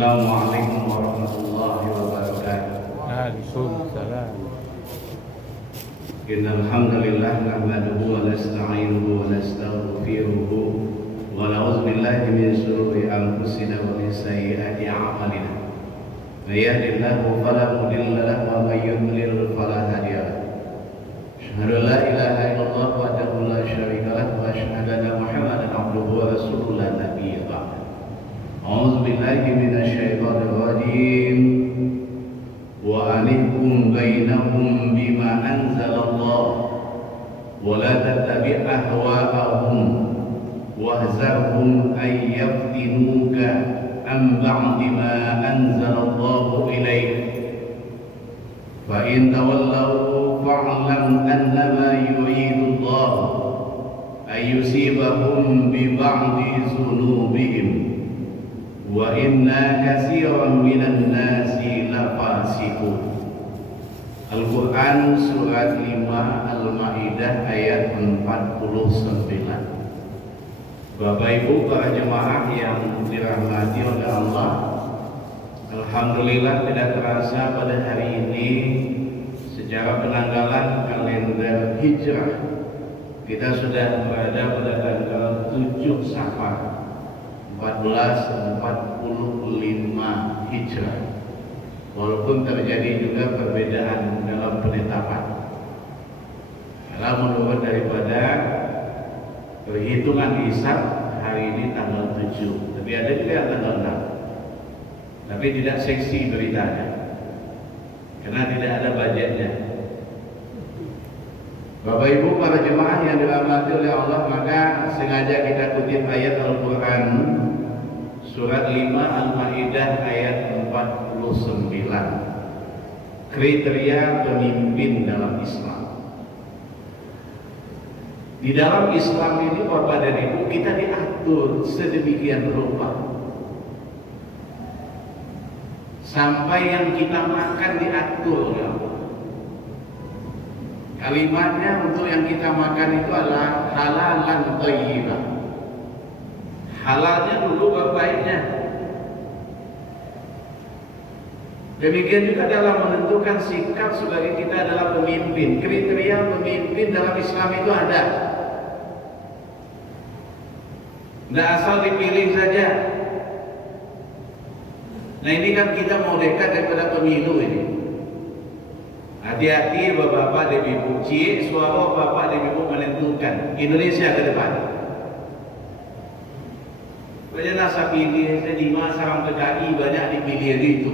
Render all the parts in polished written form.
Assalamualaikum warahmatullahi wabarakatuh. Waalaikumsalam. Innal hamdalillah nahmaduhu wa nasta'inuhu wa nastaghfiruhu wa na'udzu billahi min shururi anfusina wa min sayyiati a'malina. May yahdihillahu fala mudilla lahu wa may yudlil fala hadiya lahu. Asyhadu an la ilaha illallah wahdahu la syarika lahu wa asyhadu anna Muhammadan abduhu wa rasuluhu la nabiyya ba'dahu. A'udzu billahi minasy syaithanir rajim. Wa anihkum bainahum bima anzalallah wa la tattabi' ahwa'ahum wahzarhum ay yaftinuka am ba'di ma anzalallahu ilaik fa in tawallaw fa'lam annama yuridu Allah ay yusibahum bi ba'di dhunubihim wa inna katsiran minan nasi lafasiqun. Al-Quran surat 5 Al-Maidah ayat 49. Bapak Ibu para jemaah yang dirahmati oleh Allah, alhamdulillah tidak terasa pada hari ini secara penanggalan kalender Hijrah kita sudah berada pada tanggal 7 Safar 1445 Hijrah. Walaupun terjadi juga perbedaan dalam penetapan. Kalau menurut daripada perhitungan hisab hari ini tanggal 7, tapi ada juga tanggal 6. Tapi tidak seksi beritanya, karena tidak ada budgetnya. Bapak Ibu para jemaah yang dirahmati oleh Allah, maka sengaja kita kutip ayat Al-Quran surat 5 Al-Maidah ayat 49. Kriteria pemimpin dalam Islam. Di dalam Islam ini Bapak dan Ibu kita diatur sedemikian rupa sampai yang kita makan diatur oleh Allah. Kalimatnya untuk yang kita makan itu adalah halalan thayyibah. Halalnya dulu baru baiknya. Demikian juga dalam menentukan sikap sebagai kita adalah pemimpin. Kriteria pemimpin dalam Islam itu ada. Tidak asal dipilih saja. Nah ini kan kita mau dekat daripada pemilu ini. Hati-hati bapak-bapak dan ibu, suara bapak dan ibu menentukan Indonesia ke depan. Banyak nasa pilih, saya di sarang PKI banyak dipilih itu.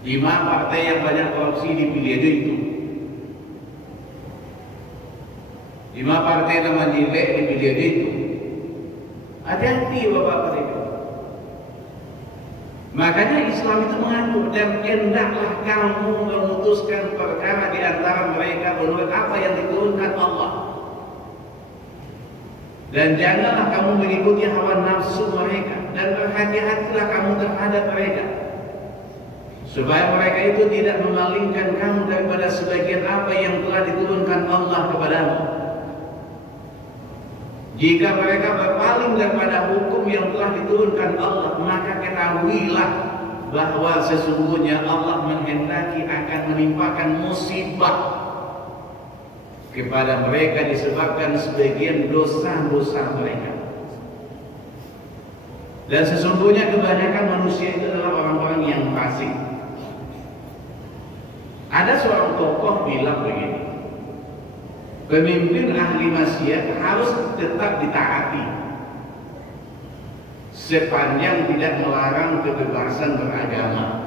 5 partai yang banyak korupsi dipilih itu. 5 partai yang menjelek dipilih itu. Hati-hati bapak-bapak itu. Makanya Islam itu mengatur, dan hendaklah kamu memutuskan perkara di antara mereka menurut apa yang diturunkan Allah. Dan janganlah kamu mengikuti hawa nafsu mereka, dan berhati-hatilah kamu terhadap mereka, supaya mereka itu tidak memalingkan kamu daripada sebagian apa yang telah diturunkan Allah kepadamu. Jika mereka berpaling daripada hukum yang telah diturunkan Allah, maka ketahuilah bahwa sesungguhnya Allah menghendaki akan menimpakan musibah kepada mereka disebabkan sebagian dosa-dosa mereka. Dan sesungguhnya kebanyakan manusia itu adalah orang-orang yang fasik. Ada seorang tokoh bilang begini, pemimpin ahli maksiat harus tetap ditaati sepanjang tidak melarang kebebasan beragama.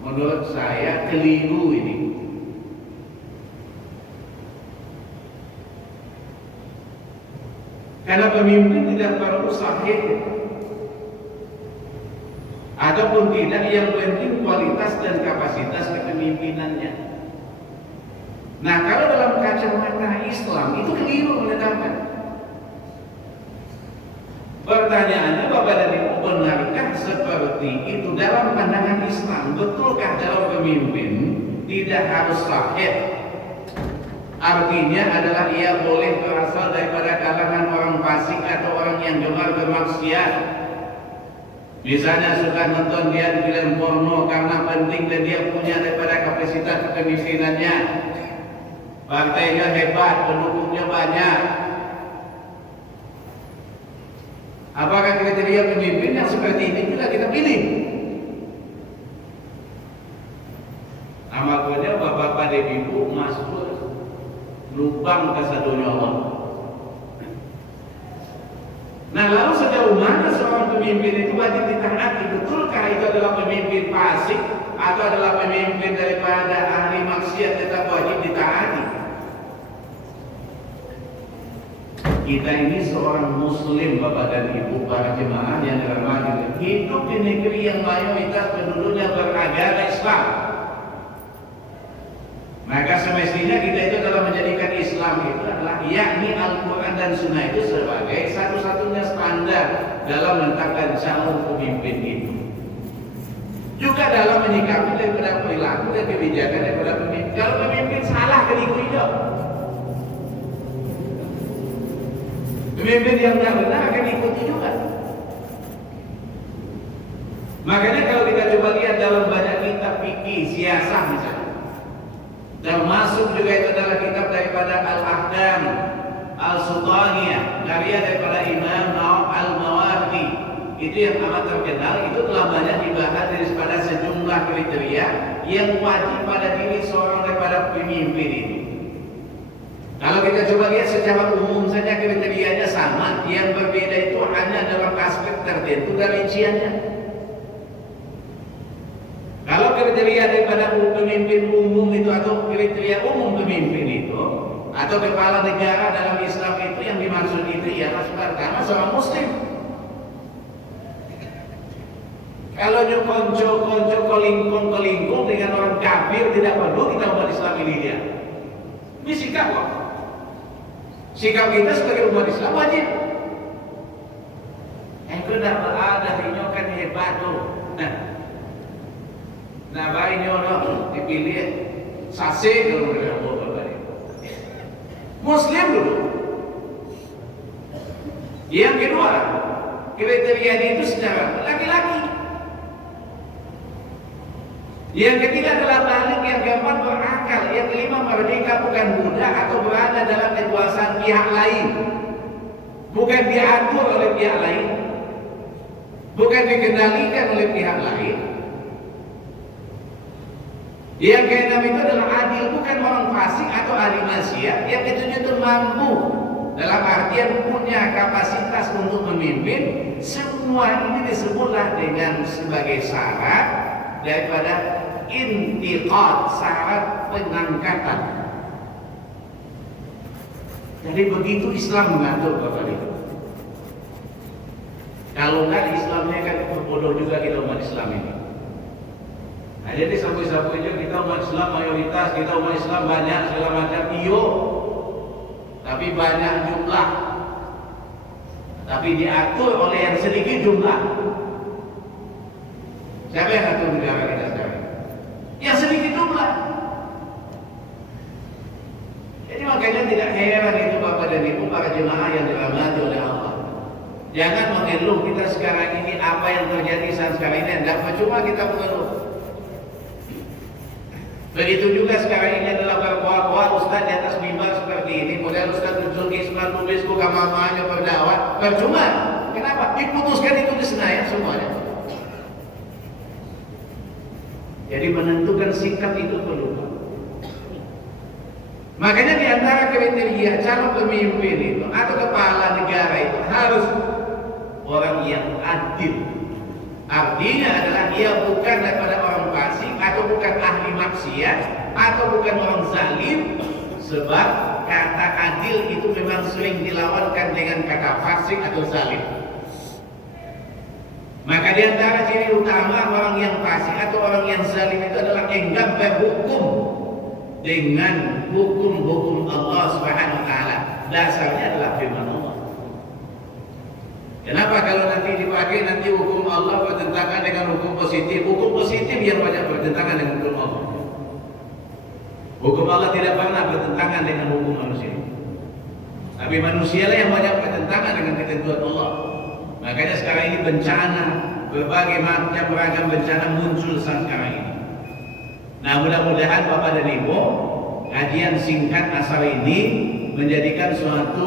Menurut saya keliru ini. Karena pemimpin tidak perlu sahih ataupun tidak, yang penting kualitas dan kapasitas kepemimpinannya. Nah, kalau dalam kacamata Islam itu keliru menetapkan. Pertanyaannya, Bapak dan Ibu, benarkah seperti itu dalam pandangan Islam? Betulkah dalam pemimpin tidak harus sahih? Artinya adalah ia boleh berasal daripada kalangan orang fasik atau orang yang gemar bermaksiat. Misalnya suka nonton dia di film porno karena penting dan dia punya daripada kapasitas kepemimpinannya. Partainya hebat, pendukungnya banyak. Apakah kriteria pemimpin yang seperti ini juga kita pilih? Amalannya bapak-bapak dan ibu masuk lubang kesadunya Allah. Nah, lalu sejauh mana seorang pemimpin itu wajib ditaati? Betulkah itu adalah pemimpin fasik atau adalah pemimpin daripada ahli maksiat tetap wajib ditaati? Kita ini seorang muslim, bapak dan ibu, para jemaah yang dirahmati, hidup di negeri yang mayoritas penduduknya beragama Islam. Maka semestinya kita itu dalam menjadikan Islam itu adalah yakni Al-Quran dan Sunnah itu sebagai satu-satunya standar dalam menetapkan calon pemimpin itu. Juga dalam menyikapi daripada perilaku dan kebijakan daripada pemimpin. Kalau pemimpin salah diikuti dong. Pemimpin yang tidak benar akan diikuti juga. Makanya kalau kita coba lihat dalam banyak kitab fikih, siasah misalnya, termasuk juga itu adalah kitab daripada Al-Ahkam Al-Sultaniyah, karya daripada Imam Al-Mawardi. Itu yang amat terkenal, itu telah banyak dibahas daripada sejumlah kriteria yang wajib pada diri seorang daripada pemimpin itu. Kalau kita coba lihat secara umum saja kriterianya sama, yang berbeda itu hanya dalam aspek tertentu dan rinciannya. Kalau kriteria daripada pemimpin umum itu atau kriteria umum pemimpin itu atau kepala negara dalam Islam itu yang dimaksud itu ialah pertama seorang muslim. Kalau konco kelingkung dengan orang kafir tidak perlu kita umat Islam ini dia. Ini sikap kok. Sikap kita sebagai umat Islam wajib. Itu dah berada ini kan hebat tuh. Nah baik nyono dipilih sase dulu dengan bapak Muslim dulu. Yang kedua, kriteria itu secara laki-laki. Yang ketiga adalah balik, yang keempat berakal, yang kelima merdeka bukan budak atau berada dalam kekuasaan pihak lain, bukan diatur oleh pihak lain, bukan dikendalikan oleh pihak lain. Yang keenam itu adalah adil, bukan orang fasik atau ahli maksiat. Yang ketujuh itu mampu, dalam artian punya kapasitas untuk memimpin. Semua ini disebutlah dengan sebagai syarat daripada intiqad, syarat pengangkatan. Jadi begitu Islam mengatur Bapak Ibu. Kalau enggak Islamnya kan bodoh juga kita umat Islam ini. Nah, jadi sampai-sampai aja kita umat Islam mayoritas, kita umat Islam banyak segala macam, iyo. Tapi banyak jumlah. Tapi diatur oleh yang sedikit jumlah. Siapa yang atur negara kita sekarang? Yang sedikit jumlah. Jadi makanya tidak heran itu Bapak dan Ibu para jemaah yang dirahmati oleh Allah. Jangan mengeluh kita sekarang ini apa yang terjadi saat sekarang ini. Tidak percuma kita mengeluh. Begitu juga sekarang ini adalah berkuah-kuah Ustaz di atas mimbar seperti ini. Kemudian Ustaz Zulkifli Ismail tulis buka mamanya berdakwah. Percuma. Kenapa? Diputuskan itu di Senayan semuanya. Jadi menentukan sikap itu perlu. Makanya di antara kriteria calon pemimpin itu atau kepala negara itu harus orang yang adil. Artinya adalah ia bukan daripada orang fasik atau bukan ahli maksiat atau bukan orang zalim, sebab kata adil itu memang sering dilawankan dengan kata fasik atau zalim. Maka di antara ciri utama orang yang fasik atau orang yang zalim itu adalah enggan berhukum dengan hukum-hukum Allah Subhanahu wa taala. Dasarnya adalah firman Allah. Kenapa kalau nanti dipakai nanti hukum Allah bertentangan dengan hukum positif? Hukum positif yang banyak bertentangan dengan hukum Allah. Hukum Allah tidak pernah bertentangan dengan hukum manusia. Tapi manusialah yang banyak bertentangan dengan ketentuan Allah. Makanya sekarang ini bencana berbagai macam beragam bencana muncul sekarang ini. Nah, mudah-mudahan Bapak dan Ibu, kajian singkat asar ini menjadikan suatu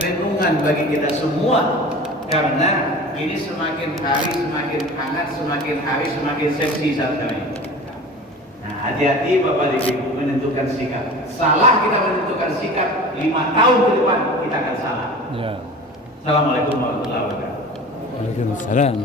renungan bagi kita semua, karena ini semakin hari semakin hangat, semakin hari semakin seksi sekarang ini. Nah, hati-hati Bapak dan Ibu menentukan sikap. Salah kita menentukan sikap, 5 tahun ke depan kita akan salah. Ya. Assalamualaikum warahmatullahi wabarakatuh. Waalaikumsalam.